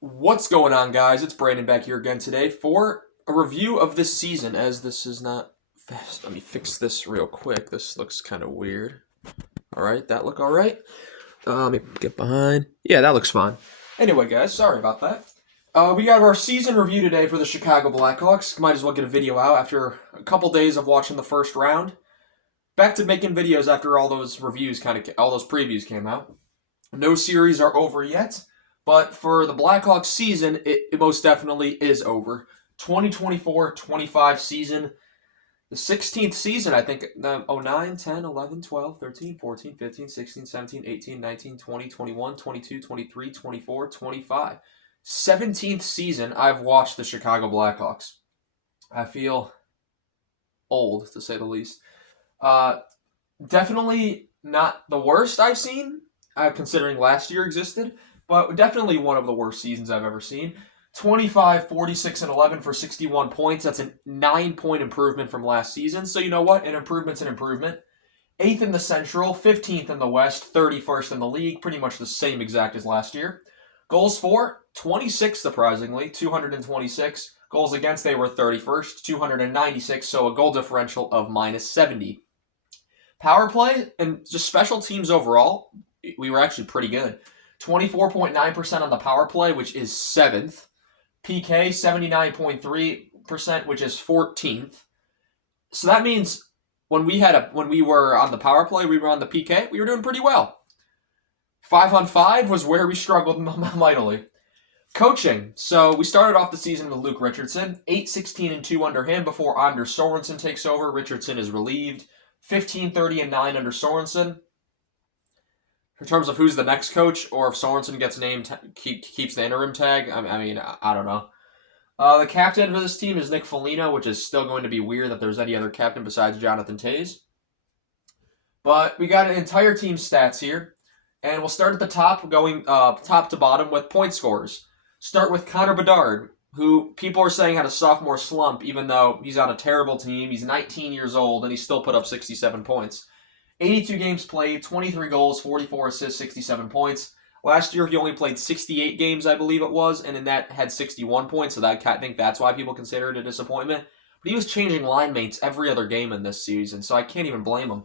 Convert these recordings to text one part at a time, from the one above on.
What's going on, guys? It's Brandon back here again today for a review of this season. As this is not fast, let me fix this real quick. This looks kind of weird. All right, that look all right. Let me get behind. Yeah, that looks fine. Anyway, guys, sorry about that. We got our season review today for the Chicago Blackhawks. Might as well get a video out after a couple days of watching the first round. Back to making videos after all those all those previews came out. No series are over yet. But for the Blackhawks season, it most definitely is over. 2024-25 season, the 16th season, I think, 9, 10, 11, 12, 13, 14, 15, 16, 17, 18, 19, 20, 21, 22, 23, 24, 25. 17th season I've watched the Chicago Blackhawks. I feel old, to say the least. Definitely not the worst I've seen, considering last year existed, but definitely one of the worst seasons I've ever seen. 25, 46, and 11 for 61 points. That's a 9-point improvement from last season. So you know what? An improvement's an improvement. 8th in the Central, 15th in the West, 31st in the league. Pretty much the same exact as last year. Goals for, 26 surprisingly, 226. Goals against, they were 31st, 296, so a goal differential of minus 70. Power play and just special teams overall, we were actually pretty good. 24.9% on the power play, which is 7th. PK, 79.3%, which is 14th. So that means when we were on the power play, we were on the PK, we were doing pretty well. 5-on-5 was where we struggled mightily. Coaching. So we started off the season with Luke Richardson, 8-16-2 under him before Anders Sorensen takes over. Richardson is relieved. 15-30-9 under Sorensen. In terms of who's the next coach, or if Sorensen gets named, keeps the interim tag, I don't know. The captain for this team is Nick Foligno, which is still going to be weird that there's any other captain besides Jonathan Toews. But we got an entire team stats here, and we'll start at the top, going top to bottom with point scorers. Start with Connor Bedard, who people are saying had a sophomore slump, even though he's on a terrible team. He's 19 years old, and he still put up 67 points. 82 games played, 23 goals, 44 assists, 67 points. Last year, he only played 68 games, I believe it was, and in that had 61 points, so I think that's why people consider it a disappointment. But he was changing line mates every other game in this season, so I can't even blame him.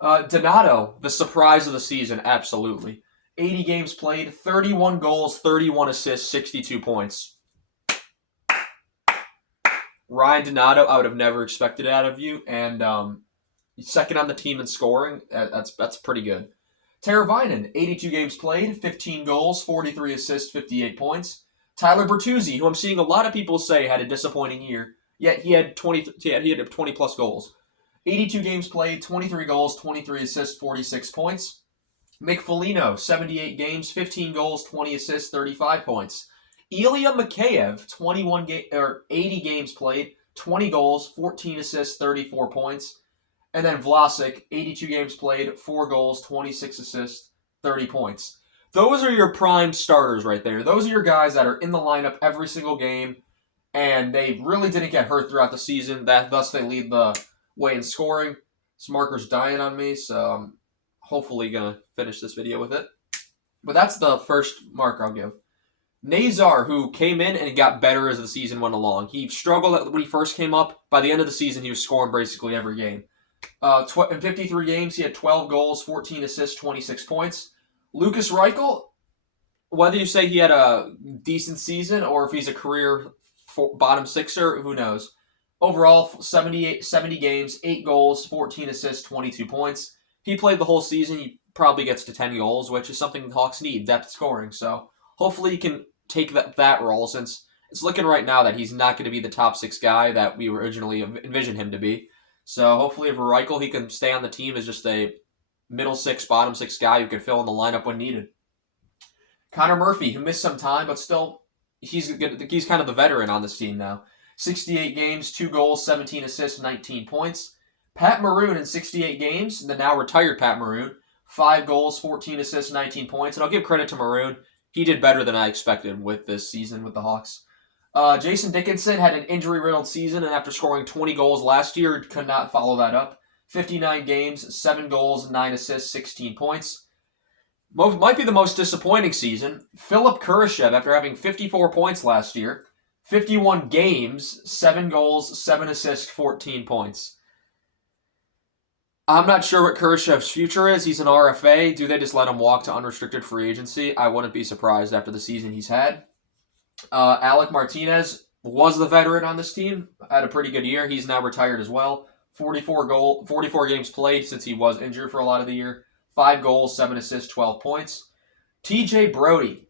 Donato, the surprise of the season, absolutely. 80 games played, 31 goals, 31 assists, 62 points. Ryan Donato, I would have never expected it out of you, and second on the team in scoring. That's pretty good. Teravainen, 82 games played, 15 goals, 43 assists, 58 points. Tyler Bertuzzi, who I'm seeing a lot of people say had a disappointing year, yet he had 20 plus goals. 82 games played, 23 goals, 23 assists, 46 points. Mick Foligno, 78 games, 15 goals, 20 assists, 35 points. Ilya Mikheyev, 80 games played, 20 goals, 14 assists, 34 points. And then Vlasic, 82 games played, 4 goals, 26 assists, 30 points. Those are your prime starters right there. Those are your guys that are in the lineup every single game, and they really didn't get hurt throughout the season. Thus, they lead the way in scoring. This marker's dying on me, so I'm hopefully going to finish this video with it. But that's the first marker I'll give. Nazar, who came in and got better as the season went along. He struggled when he first came up. By the end of the season, he was scoring basically every game. In 53 games, he had 12 goals, 14 assists, 26 points. Lucas Reichel, whether you say he had a decent season or if he's a career bottom sixer, who knows. Overall, 70 games, 8 goals, 14 assists, 22 points. He played the whole season. He probably gets to 10 goals, which is something the Hawks need, depth scoring. So hopefully he can take that role, since it's looking right now that he's not going to be the top 6 guy that we originally envisioned him to be. So hopefully for Reichel, he can stay on the team as just a middle 6, bottom 6 guy who can fill in the lineup when needed. Connor Murphy, who missed some time, but still, he's kind of the veteran on this team now. 68 games, 2 goals, 17 assists, 19 points. Pat Maroon in 68 games, the now retired Pat Maroon, 5 goals, 14 assists, 19 points. And I'll give credit to Maroon. He did better than I expected with this season with the Hawks. Jason Dickinson had an injury-riddled season, and after scoring 20 goals last year, could not follow that up. 59 games, 7 goals, 9 assists, 16 points. Might be the most disappointing season. Philip Kurashev, after having 54 points last year, 51 games, 7 goals, 7 assists, 14 points. I'm not sure what Kurashev's future is. He's an RFA. Do they just let him walk to unrestricted free agency? I wouldn't be surprised after the season he's had. Alec Martinez was the veteran on this team. Had a pretty good year. He's now retired as well. 44 games played since he was injured for a lot of the year. 5 goals, 7 assists, 12 points. TJ Brody.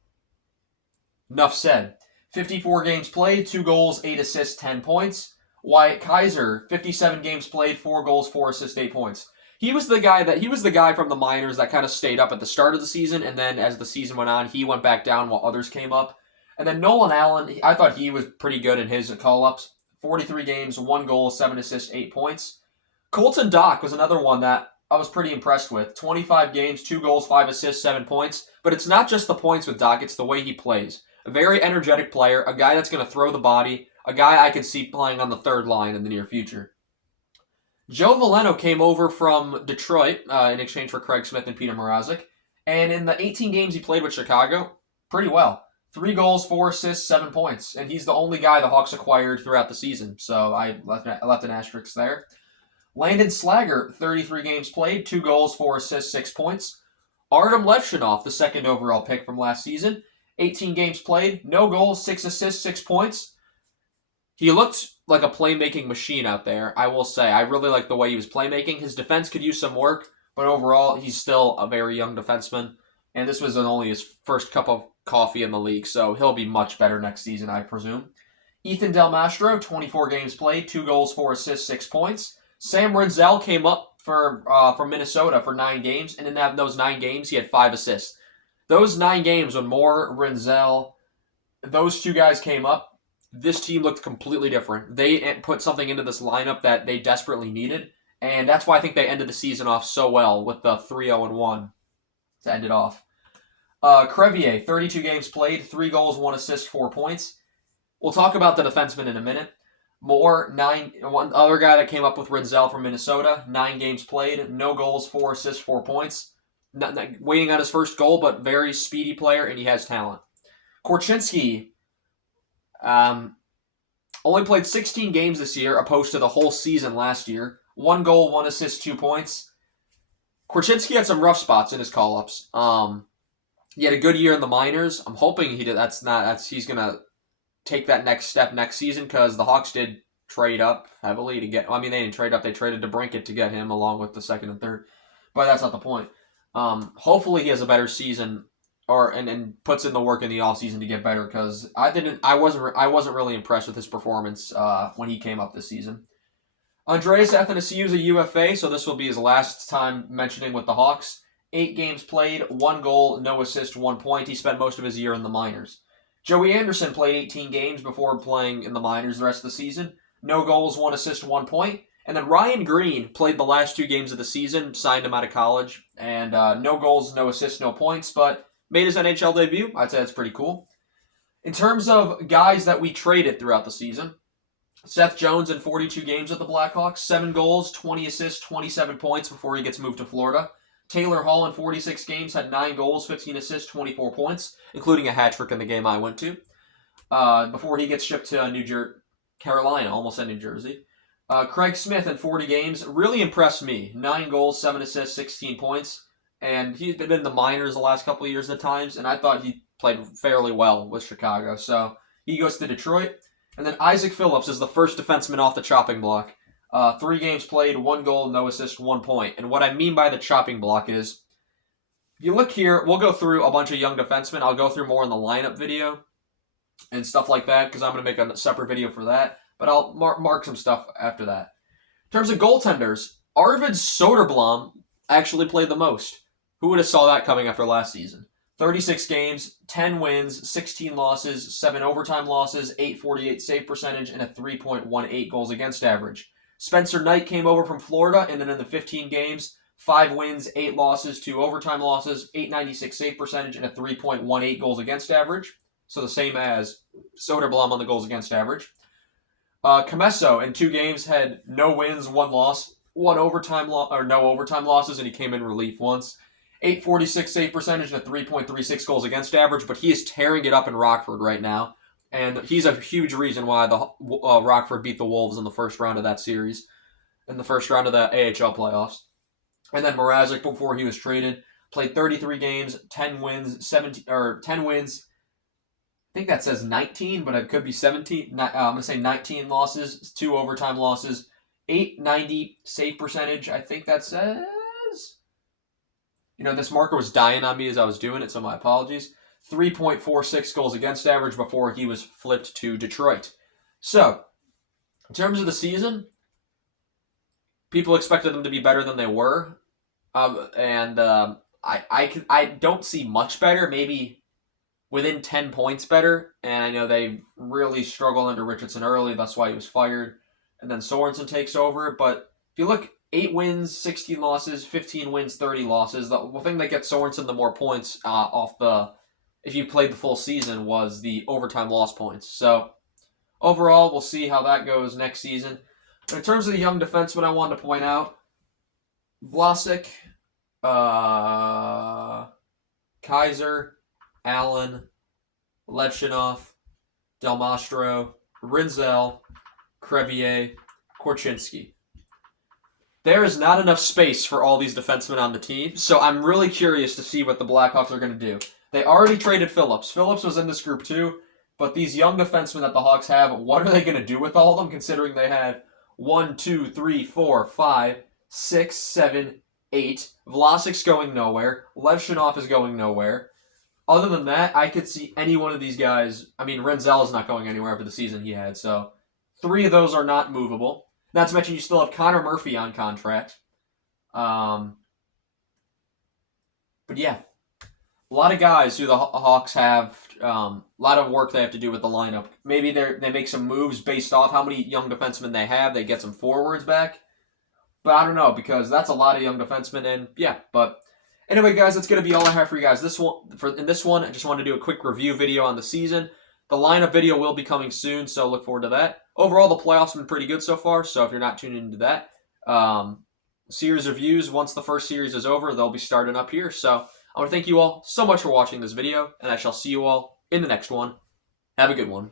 Enough said. 54 games played, 2 goals, 8 assists, 10 points. Wyatt Kaiser, 57 games played, 4 goals, 4 assists, 8 points. He was the guy from the minors that kind of stayed up at the start of the season, and then as the season went on, he went back down while others came up. And then Nolan Allen, I thought he was pretty good in his call-ups. 43 games, 1 goal, 7 assists, 8 points. Colton Dock was another one that I was pretty impressed with. 25 games, 2 goals, 5 assists, 7 points. But it's not just the points with Dock, it's the way he plays. A very energetic player, a guy that's going to throw the body, a guy I could see playing on the third line in the near future. Joe Veleno came over from Detroit in exchange for Craig Smith and Peter Mrazek. And in the 18 games he played with Chicago, pretty well. 3 goals, 4 assists, 7 points. And he's the only guy the Hawks acquired throughout the season. So I left an asterisk there. Landon Slager, 33 games played, 2 goals, 4 assists, 6 points. Artem Levshinov, the second overall pick from last season, 18 games played, no goals, 6 assists, 6 points. He looked like a playmaking machine out there, I will say. I really like the way he was playmaking. His defense could use some work, but overall, he's still a very young defenseman. And this was only his first cup of coffee in the league, so he'll be much better next season, I presume. Ethan Del Mastro, 24 games played, 2 goals, 4 assists, 6 points. Sam Rinzel came up from Minnesota for 9 games, and in those 9 games, he had 5 assists. Those 9 games when Moore, Rinzel, those 2 guys came up, this team looked completely different. They put something into this lineup that they desperately needed, and that's why I think they ended the season off so well with the 3-0-1 to end it off. Crevier, 32 games played, 3 goals, 1 assist, 4 points. We'll talk about the defenseman in a minute. Moore, one other guy that came up with Rinzel from Minnesota, 9 games played, no goals, 4 assists, 4 points. Not waiting on his first goal, but very speedy player, and he has talent. Korchinski only played 16 games this year, opposed to the whole season last year. 1 goal, 1 assist, 2 points. Korchinski had some rough spots in his call-ups. He had a good year in the minors. I'm hoping he's gonna take that next step next season, because the Hawks did trade up heavily to get. I mean, they didn't trade up; they traded DeBrincat to get him, along with the second and third. But that's not the point. Hopefully, he has a better season, and puts in the work in the offseason to get better. Because I wasn't really impressed with his performance when he came up this season. Andreas Athanasiou is a UFA, so this will be his last time mentioning with the Hawks. 8 games played, 1 goal, no assist, 1 point. He spent most of his year in the minors. Joey Anderson played 18 games before playing in the minors the rest of the season. No goals, 1 assist, 1 point. And then Ryan Green played the last 2 games of the season, signed him out of college. And no goals, no assists, no points, but made his NHL debut. I'd say that's pretty cool. In terms of guys that we traded throughout the season, Seth Jones in 42 games with the Blackhawks, 7 goals, 20 assists, 27 points before he gets moved to Florida. Taylor Hall in 46 games had 9 goals, 15 assists, 24 points, including a hat trick in the game I went to. Before he gets shipped to Carolina, almost at New Jersey. Craig Smith in 40 games really impressed me. 9 goals, 7 assists, 16 points. And he's been in the minors the last couple of years at times, and I thought he played fairly well with Chicago. So he goes to Detroit. And then Isaac Phillips is the first defenseman off the chopping block. 3 games played, 1 goal, no assist, 1 point. And what I mean by the chopping block is, if you look here, we'll go through a bunch of young defensemen. I'll go through more in the lineup video and stuff like that, because I'm going to make a separate video for that. But I'll mark some stuff after that. In terms of goaltenders, Arvid Soderblom actually played the most. Who would have saw that coming after last season? 36 games, 10 wins, 16 losses, 7 overtime losses, 8.48 save percentage, and a 3.18 goals against average. Spencer Knight came over from Florida, and then in the 15 games, 5 wins, 8 losses, 2 overtime losses, 8.96 save percentage, and a 3.18 goals against average. So the same as Soderblom on the goals against average. Comesso in 2 games had no wins, 1 loss, no overtime losses, and he came in relief once. .846 save percentage and a 3.36 goals against average, but he is tearing it up in Rockford right now. And he's a huge reason why the Rockford beat the Wolves in the first round of that series, in the first round of the AHL playoffs. And then Mrazek, before he was traded, played 33 games, 10 wins, 10 wins. I think that says 19, but it could be 17. I'm going to say 19 losses, 2 overtime losses, .890 save percentage. I think that says. This marker was dying on me as I was doing it, so my apologies. 3.46 goals against average before he was flipped to Detroit. So, in terms of the season, people expected them to be better than they were. I don't see much better, maybe within 10 points better. And I know they really struggled under Richardson early, that's why he was fired. And then Sorensen takes over. But if you look, 8 wins, 16 losses, 15 wins, 30 losses. The thing that gets Sorensen the more points if you played the full season, was the overtime loss points. So overall, we'll see how that goes next season. But in terms of the young defensemen, I wanted to point out Vlasic, Kaiser, Allen, Levshinov, Del Mastro, Rinzel, Crevier, Korchinski. There is not enough space for all these defensemen on the team, so I'm really curious to see what the Blackhawks are going to do. They already traded Phillips. Phillips was in this group too, but these young defensemen that the Hawks have, what are they going to do with all of them, considering they had 1, 2, 3, 4, 5, 6, 7, 8. Vlasic's going nowhere. Levshinov is going nowhere. Other than that, I could see any one of these guys. I mean, Renzel is not going anywhere after the season he had, so 3 of those are not movable. Not to mention you still have Connor Murphy on contract. But yeah, a lot of guys who the Hawks have, a lot of work they have to do with the lineup. Maybe they make some moves based off how many young defensemen they have. They get some forwards back. But I don't know, because that's a lot of young defensemen. And yeah, but anyway, guys, that's going to be all I have for you guys. In this one, I just want to do a quick review video on the season. The lineup video will be coming soon, so look forward to that. Overall, the playoffs have been pretty good so far, so if you're not tuned into that, series reviews, once the first series is over, they'll be starting up here. So I want to thank you all so much for watching this video, and I shall see you all in the next one. Have a good one.